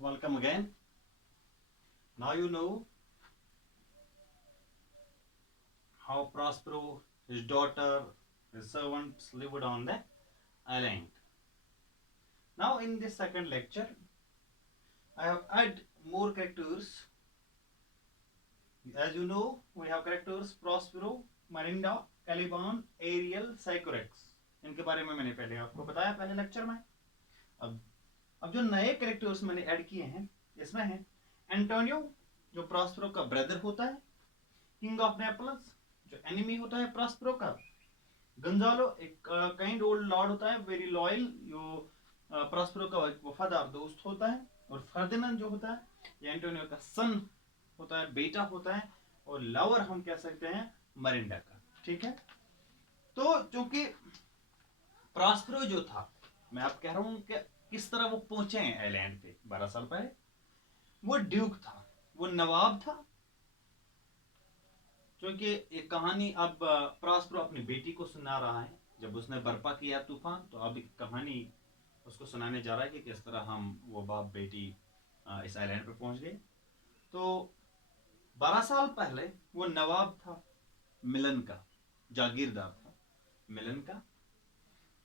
Welcome again. Now you know how Prospero, his daughter, his servants lived on the island. Now in this second lecture, I have added more characters. As you know, we have characters Prospero, Marinda, Caliban, Ariel, Sycorax. इनके बारे में मैंने पहले आपको बताया पहले lecture में. अब जो नए कैरेक्टर्स मैंने ऐड किए हैं इसमें है एंटोनियो जो प्रॉस्पेरो का ब्रदर होता है, किंग ऑफ नेपल्स जो एनिमी होता है प्रॉस्पेरो का, गंजालो एक काइंड ओल्ड लॉर्ड होता है, वेरी लॉयल, जो प्रॉस्पेरो का वफादार दोस्त होता है, और फर्दिनांड जो होता है ये एंटोनियो का सन होता है, बेटा होता है, और लवर हम कह सकते हैं मरिंडा का. ठीक है, तो चूंकि प्रॉस्पेरो जो था, मैं आप कह रहा हूं कि किस तरह वो पहुंचे हैं आइलैंड पे 12 साल पहले. वो ड्यूक था, वो नवाब था. क्योंकि एक कहानी अब प्रॉस्पेरो अपनी बेटी को सुना रहा है. जब उसने बर्पा किया तूफान, तो अब एक कहानी उसको सुनाने जा रहा है कि किस तरह हम वो बाप बेटी इस आइलैंड पे पहुंच गए. तो 12 साल पहले वो नवाब था मिलन का, जागीरदार था मिलन का.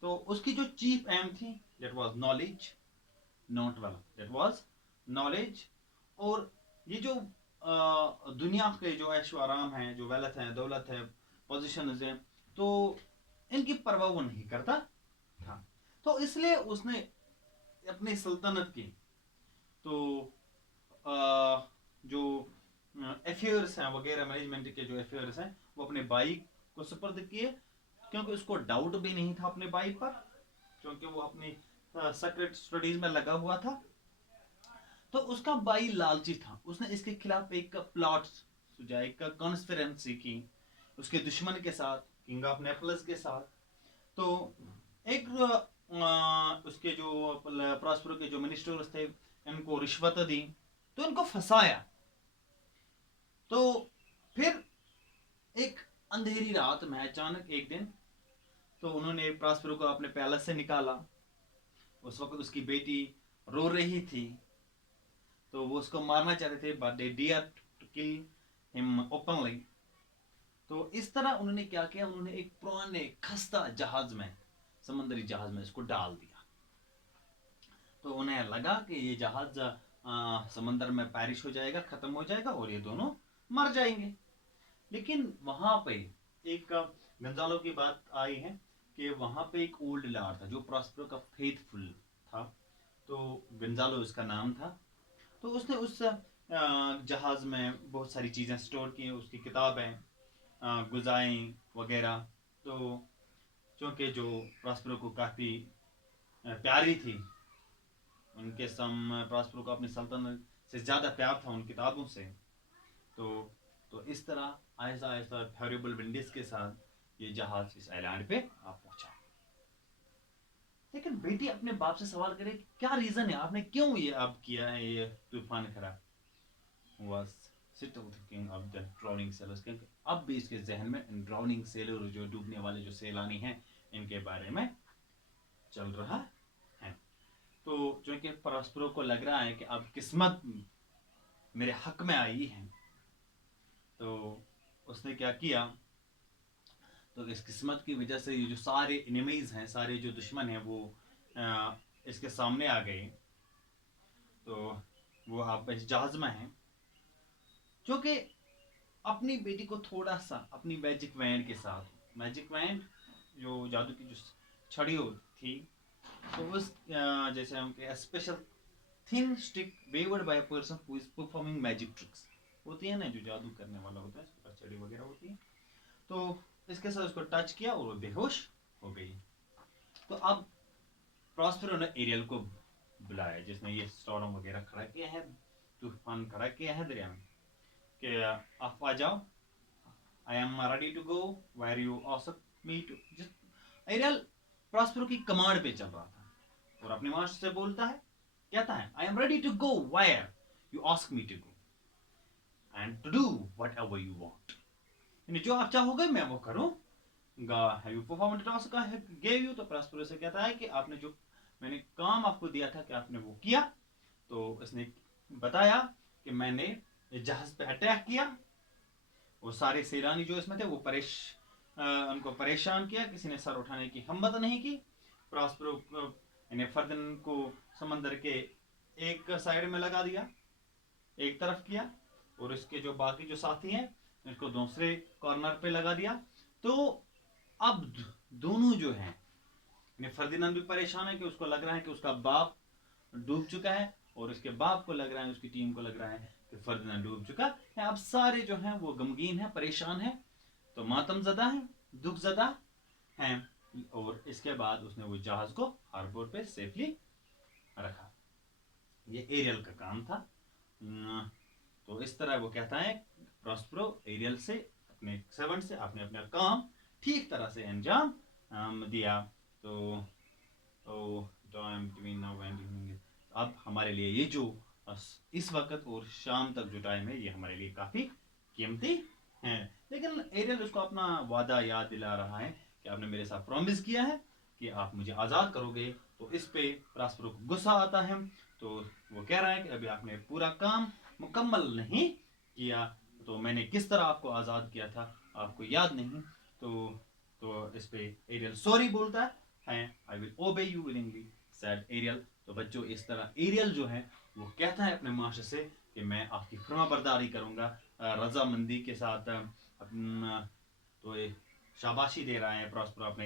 तो उसकी जो चीफ एम थी that was knowledge, not wealth, that was knowledge. और ये जो दुनिया के जो ऐशो आराम है, जो वेल्थ है, दौलत है, पोजीशंस है, तो इनकी परवाह वो नहीं करता था. तो इसलिए उसने अपनी सल्तनत की तो जो अफेयर्स हैं वगैरह, मैनेजमेंट के जो अफेयर्स हैं, वो अपने भाई को सुपर्द किए. क्योंकि उसको डाउट भी नहीं था अपने भाई पर, क्योंकि वो अपनी सीक्रेट स्टडीज में लगा हुआ था. तो उसका भाई लालची था, उसने इसके खिलाफ एक प्लॉट सुझा, एक कॉन्स्पिरेंसी की उसके दुश्मन के साथ, किंग ऑफ नेपल्स के साथ. तो एक उसके जो प्रॉस्पेरो के जो मिनिस्टर्स थे, इनको रिश्वत दी, तो इनको फंसाया. तो फिर एक अंधेरी रात में अचानक एक दिन तो उन्होंने प्रॉस्पेरो को अपने पैलेस से निकाला. उस वक्त उसकी बेटी रो रही थी, तो वो उसको मारना चाहते थे, but they dared to kill him openly. तो इस तरह उन्होंने क्या किया, उन्होंने एक पुराने खस्ता जहाज में, समुद्री जहाज में इसको डाल दिया. तो उन्हें लगा कि ये जहाज समंदर में पैरिश हो जाएगा, खत्म हो जाएगा, और ये दोनों मर जाएंगे. लेकिन वहां पे एक गंजालो की बात आई है कि वहां पे एक ओल्ड लॉर्ड था जो प्रॉस्पेरो का फेथफुल था. तो गंजालो उसका नाम था. तो उसने उस जहाज में बहुत सारी चीज़ें स्टोर की, उसकी किताबें, गुजाएं वगैरह. तो चूँकि जो प्रॉस्पेरो को काफ़ी प्यारी थी, उनके प्रॉस्पेरो को अपनी सल्तनत से ज़्यादा प्यार था उन किताबों से. तो इस तरह आहिस्ता आहिस्ता फेवरेबल विंडीज के साथ ये जहाज इस आइलैंड पे आ पहुंचा. लेकिन बेटी अपने बाप से सवाल करे, क्या रीजन है, आपने क्यों ये अब किया है ये तूफान खड़ा. was still thinking of the drowning sailors, क्योंकि अब भी इसके जहन में ड्राउनिंग सेलर, जो डूबने वाले जो सैलानी हैं, इनके बारे में चल रहा है. तो चूंकि प्रॉस्पेरो को लग रहा है कि अब किस्मत मेरे हक में आई है, तो उसने क्या किया, तो इस किस्मत की वजह से ये जो सारे एनिमीज हैं, सारे जो दुश्मन हैं, वो इसके सामने आ गए. तो वो आप इस जहाज में हैं, क्योंकि अपनी बेटी को थोड़ा सा अपनी मैजिक वैंड के साथ, मैजिक वैंड जो जादू की जो छड़ी थी, तो उस जैसे हम special thin stick waved by a person who is performing magic tricks होती है ना, जो जादू करने वाला होता है, इसके पास छड़ी वगैरह होती है. तो इसके साथ उसको टच किया और वो बेहोश हो गई. तो अब प्रॉस्पेरो ने एरियल को बुलाया, जिसने ये स्टॉर्म वगैरह खड़ा किया है, तूफान खड़ा किया है दरिया में, कि आप आ जाओ, I am ready to go where you ask me to. Ariel Prospero की कमांड पे चल रहा था और अपने मास्टर से बोलता है, कहता है, I am ready to go where you ask me to go and to do whatever you want. जो आप चाहोगे मैं वो करूंगा. Have you performed the task I gave you. तो प्रॉस्पेरो से कहता है कि आपने जो मैंने काम आपको दिया था कि आपने वो किया. तो इसने बताया कि मैंने जहाज पे अटैक किया, वो सारे सैलानी जो इसमें थे वो उनको परेशान किया, किसी ने सर उठाने की हिम्मत नहीं की। प्रॉस्पेरो यानी फर्दिनांड को समंदर के एक साइड में लगा दिया, एक तरफ किया, और इसके जो बाकी जो साथी हैं इसको दूसरे कॉर्नर पे लगा दिया। तो अब दोनों जो हैं, फर्दिनांड भी परेशान है कि उसको लग रहा है कि उसका बाप डूब चुका है, और उसके बाप को लग रहा है, उसकी टीम को लग रहा है कि फर्दिनांड डूब चुका है। अब सारे जो हैं वो गमगीन हैं, परेशान हैं, तो मातम ज़दा हैं, दुख ज़दा हैं। और इसके बाद उसने वो जहाज को हार्बर पे सेफली रखा। ये एरियल का काम था। तो इस तरह वो कहता है प्रॉस्पेरो एरियल से, अपने सर्वेंट से, आपने अपना काम ठीक तरह से अंजाम दिया। तो अब हमारे लिए ये जो इस वक्त और शाम तक जो टाइम है ये हमारे लिए काफ़ी कीमती है। लेकिन एरियल उसको अपना वादा याद दिला रहा है कि आपने मेरे साथ प्रॉमिस किया है कि आप मुझे आज़ाद करोगे। तो इस पे प्रॉस्पेरो को गुस्सा आता है, तो वो कह रहा है कि अभी आपने पूरा काम मुकम्मल नहीं किया, तो मैंने किस तरह आपको आज़ाद किया था आपको याद नहीं। तो इस पे एरियल सॉरी बोलता है, I will obey you willingly said Ariel. तो बच्चों इस तरह एरियल जो है वो कहता है अपने मास्टर से कि मैं आपकी फरमाबरदारी करूँगा रजामंदी के साथ। अपना तो ये शाबाशी दे रहा है प्रॉस्पेरो अपने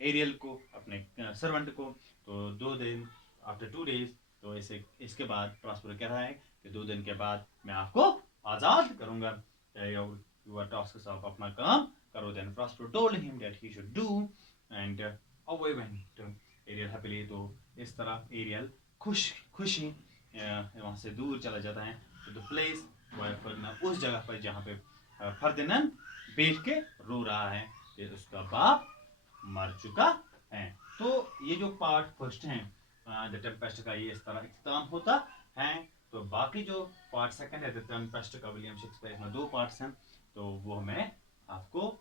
एरियल को, अपने सर्वेंट को। तो 2 दिन, आफ्टर 2 days, तो इसके बाद प्रॉस्पेरो कह रहा है कि 2 दिन के बाद मैं आपको आज़ाद करूँगा, यूर टास्क, आप अपना काम करो। Then Prospero told him that he should do, and away went Ariel happily. तो इस तरह एरियल खुशी वहाँ से दूर चला जाता है टू द प्लेस फर्दिनांड, उस जगह पर जहाँ पे फर्दिनांड बैठ के रो रहा है कि उसका बाप मर चुका है। तो ये जो पार्ट फर्स्ट है द टेम्पेस्ट का, ये इस तरह इख्तिताम होता है। तो बाकी जो पार्ट सेकंड है द टेम्पेस्ट का, विलियम शेक्सपियर में 2 पार्ट्स हैं, तो वो मैं आपको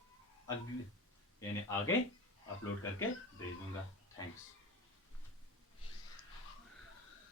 यानी आगे अपलोड करके भेज दूंगा। थैंक्स।